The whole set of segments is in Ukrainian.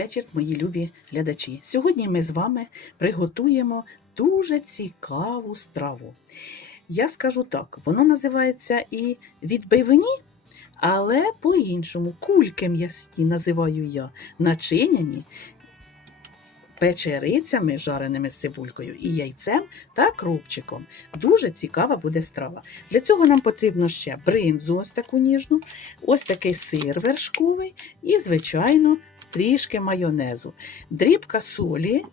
Вечір, мої любі глядачі. Сьогодні ми з вами приготуємо дуже цікаву страву. Я скажу так: воно називається і відбивні, але по-іншому кульки м'ясні називаю я, начиняні печерицями, жареними з цибулькою, і яйцем та крупчиком. Дуже цікава буде страва. Для цього нам потрібно ще бринзу, ось таку ніжну, ось такий сир вершковий і, звичайно, трішки майонезу, дрібка солі,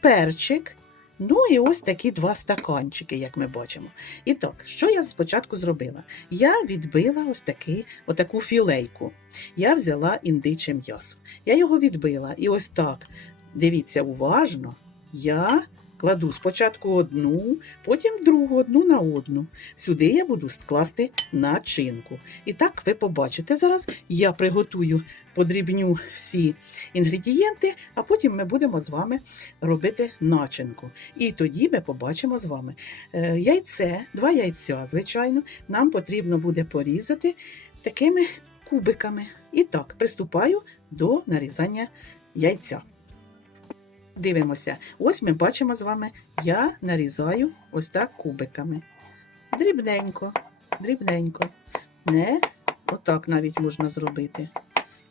перчик. Ну і ось такі два стаканчики, як ми бачимо. І так, що я спочатку зробила? Я відбила ось такий, отаку філейку. Я взяла індиче м'ясо. Я його відбила. І ось так, дивіться уважно, я кладу спочатку одну, потім другу одну на одну. Сюди я буду скласти начинку. І так ви побачите зараз, я приготую, подрібню всі інгредієнти, а потім ми будемо з вами робити начинку. І тоді ми побачимо з вами е, яйце, два яйця, звичайно, нам потрібно буде порізати такими кубиками. І так, приступаю до нарізання яйця. Дивимося, ось ми бачимо з вами, я нарізаю ось так кубиками. Дрібненько, дрібненько. Не, отак навіть можна зробити.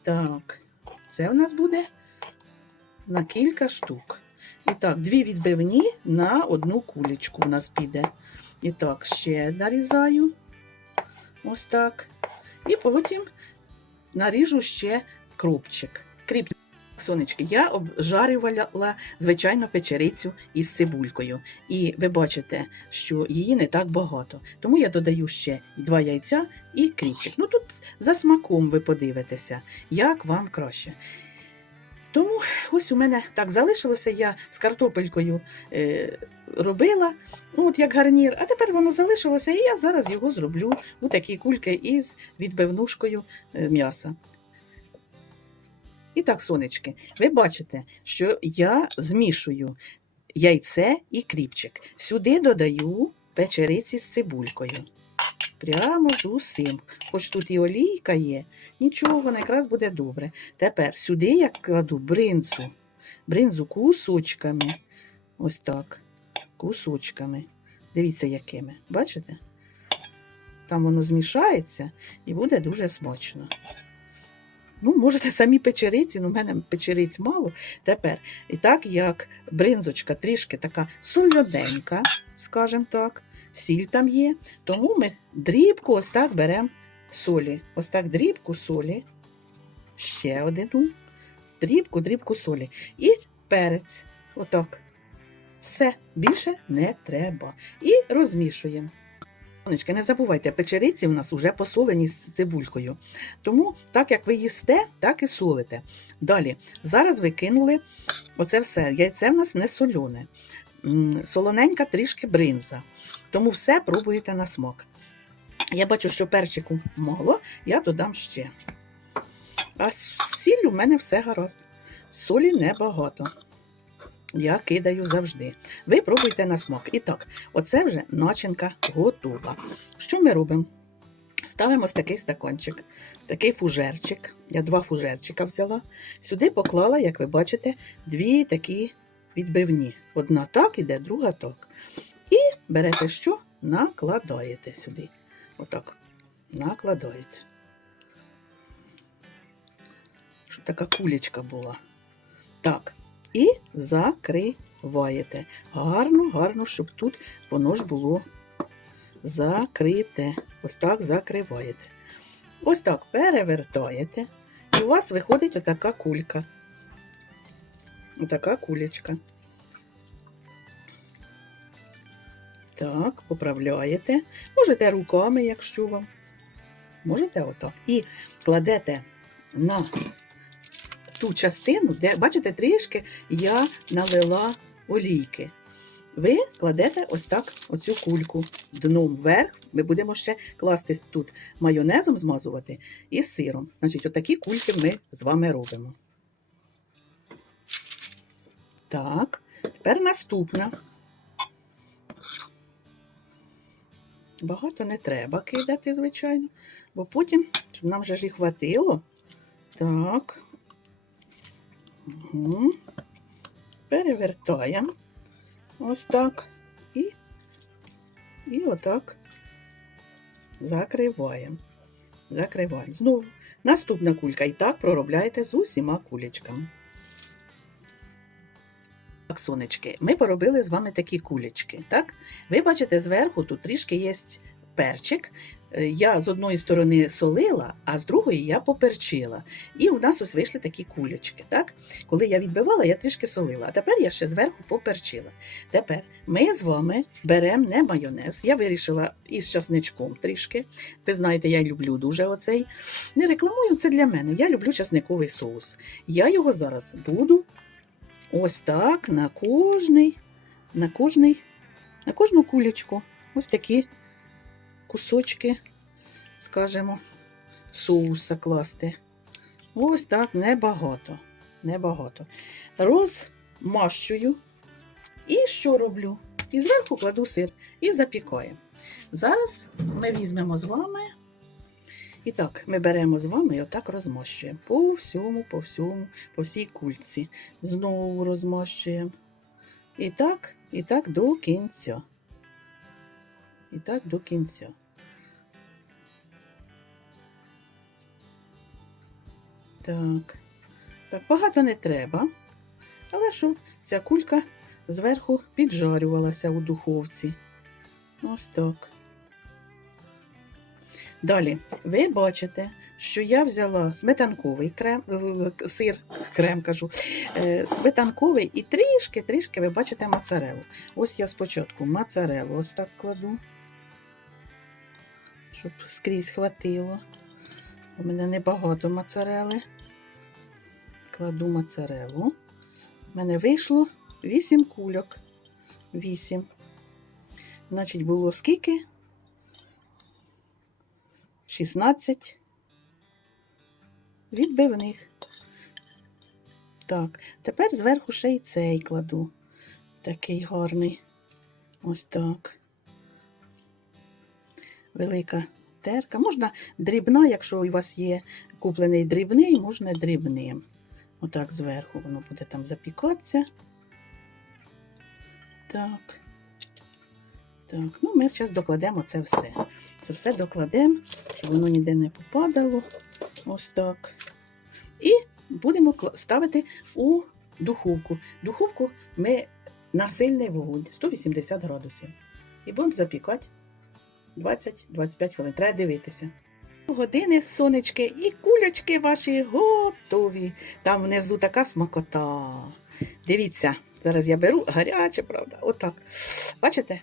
Так, це в нас буде на кілька штук. І так, дві відбивні на одну кулечку у нас піде. І так, ще нарізаю. Ось так. І потім наріжу ще крупчик. Кріп. Сонечки, я обжарювала, звичайно, печерицю із цибулькою. І ви бачите, що її не так багато. Тому я додаю ще два яйця і кріпчик. Ну тут за смаком ви подивитеся, як вам краще. Тому ось у мене так залишилося, я з картопелькою е, робила, ну, от як гарнір, а тепер воно залишилося, і я зараз його зроблю у такі кульки із відбивнушкою е, м'яса. І так, сонечки, ви бачите, що я змішую яйце і кріпчик. Сюди додаю печериці з цибулькою. Прямо з усім. Хоч тут і олійка є, нічого, воно якраз буде добре. Тепер сюди я кладу бринзу. Бринзу кусочками. Ось так. Кусочками. Дивіться, якими. Бачите? Там воно змішається і буде дуже смачно. Ну, можете самі печериці, ну в мене печериць мало. Тепер, і так як бринзочка трішки така солоденька, скажімо так, сіль там є, тому ми дрібку ось так беремо солі. Ось так дрібку солі, ще одну, дрібку, дрібку солі. І перець. Отак. Все, більше не треба. І розмішуємо. Не забувайте, печериці в нас вже посолені з цибулькою. Тому, так як ви їсте, так і солите. Далі, зараз ви кинули оце все. Яйце в нас не солене. Солоненька трішки бринза. Тому все пробуєте на смак. Я бачу, що перчику мало, я додам ще. А сіллю в мене все гаразд. Солі небагато. Я кидаю завжди. Ви пробуйте на смак. І так, оце вже начинка готова. Що ми робимо? Ставимо ось такий стакончик, такий фужерчик. Я два фужерчика взяла. Сюди поклала, як ви бачите, дві такі відбивні. Одна так іде, друга так. І берете що? Накладаєте сюди. Отак. Накладаєте. Щоб така кулечка була. Так. І закриваєте. Гарно, гарно, щоб тут воно ж було закрите. Ось так закриваєте. Ось так перевертаєте. І у вас виходить отака кулька. Отака кулечка. Так, поправляєте. Можете руками, якщо вам. Можете отак. І кладете на ту частину, де, бачите, трішки я налила олійки. Ви кладете ось так оцю кульку дном вверх. Ми будемо ще класти тут майонезом змазувати і сиром. Значить, отакі кульки ми з вами робимо. Так, тепер наступна. Багато не треба кидати, звичайно, бо потім, щоб нам вже ж і хватило. Так, Угу. Перевертаємо. Ось так. І, і отак закриваємо. Закриваємо. Знову наступна кулька. І так проробляєте з усіма кулечками. Так, сонечки, ми поробили з вами такі кулечки. Так? Ви бачите, зверху тут трішки є перчик. Е, Я з одної сторони солила, а з другої я поперчила. І у нас ось вийшли такі кулечки. Так? Коли я відбивала, я трішки солила, а тепер я ще зверху поперчила. Тепер ми з вами беремо не майонез. Я вирішила із часничком трішки. Ви знаєте, я люблю дуже оцей. Не рекламую це для мене. Я люблю часниковий соус. Я його зараз буду ось так на кожний, на кожний, на кожну кулечку. Ось такі кусочки, скажімо, соуса класти. Ось так небагато. Небагато. Розмащую. І що роблю? І зверху кладу сир і запікаю. Зараз ми візьмемо з вами. І так, ми беремо з вами і отак розмощуємо. По всьому, по всьому, по всій кульці. Знову розмощуємо. І так, і так до кінця. І так до кінця. Так. Так, багато не треба. Але що, ця кулька зверху піджарювалася у духовці. Ось так. Далі, ви бачите, що я взяла сметанковий крем, е, сир, крем кажу, е, сметанковий і трішки-трішки ви бачите моцарелу. Ось я спочатку моцарелу ось так кладу, щоб скрізь хватило. У мене небагато моцарели. Кладу моцарелу. У мене вийшло 8 кульок. 8. Значить, було скільки? 16 відбивних. Так, тепер зверху ще й цей кладу. Такий гарний. Ось так. Велика терка. Можна дрібна, якщо у вас є куплений дрібний, можна дрібним. Отак зверху воно буде там запікатися. Так. Так, ну ми зараз докладемо це все. Це все докладемо, щоб воно ніде не попадало. Ось так. І будемо ставити у духовку. Духовку ми на сильний вогонь 180 градусів. І будемо запікати 20-25 хвилин. Треба дивитися. Години, сонечки, і кулячки ваші готові. Там внизу така смакота. Дивіться, зараз я беру гаряче, правда? Отак. Бачите?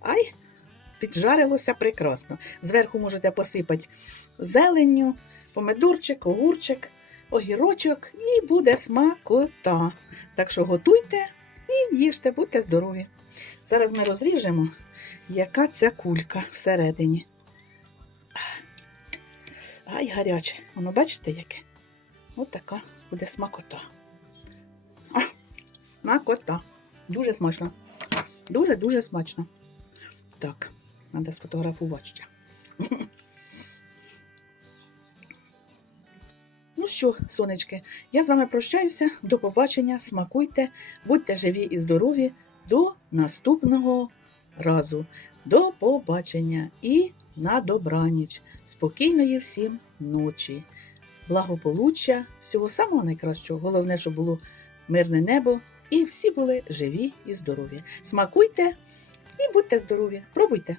Ай, піджарилося прекрасно. Зверху можете посипати зеленню, помидорчик, огурчик, огірочок і буде смакота. Так що готуйте і їжте, будьте здорові. Зараз ми розріжемо, яка ця кулька всередині. Ай, гаряче. Воно бачите, яке? Ось така буде смакота. А, смакота. Дуже смачно. Дуже-дуже смачно. Так, треба сфотографувати ще. Ну що, сонечки, я з вами прощаюся. До побачення. Смакуйте, будьте живі і здорові. До наступного разу. До побачення і на добраніч. Спокійної всім ночі. Благополуччя, всього самого найкращого. Головне, щоб було мирне небо і всі були живі і здорові. Смакуйте і будьте здорові. Пробуйте.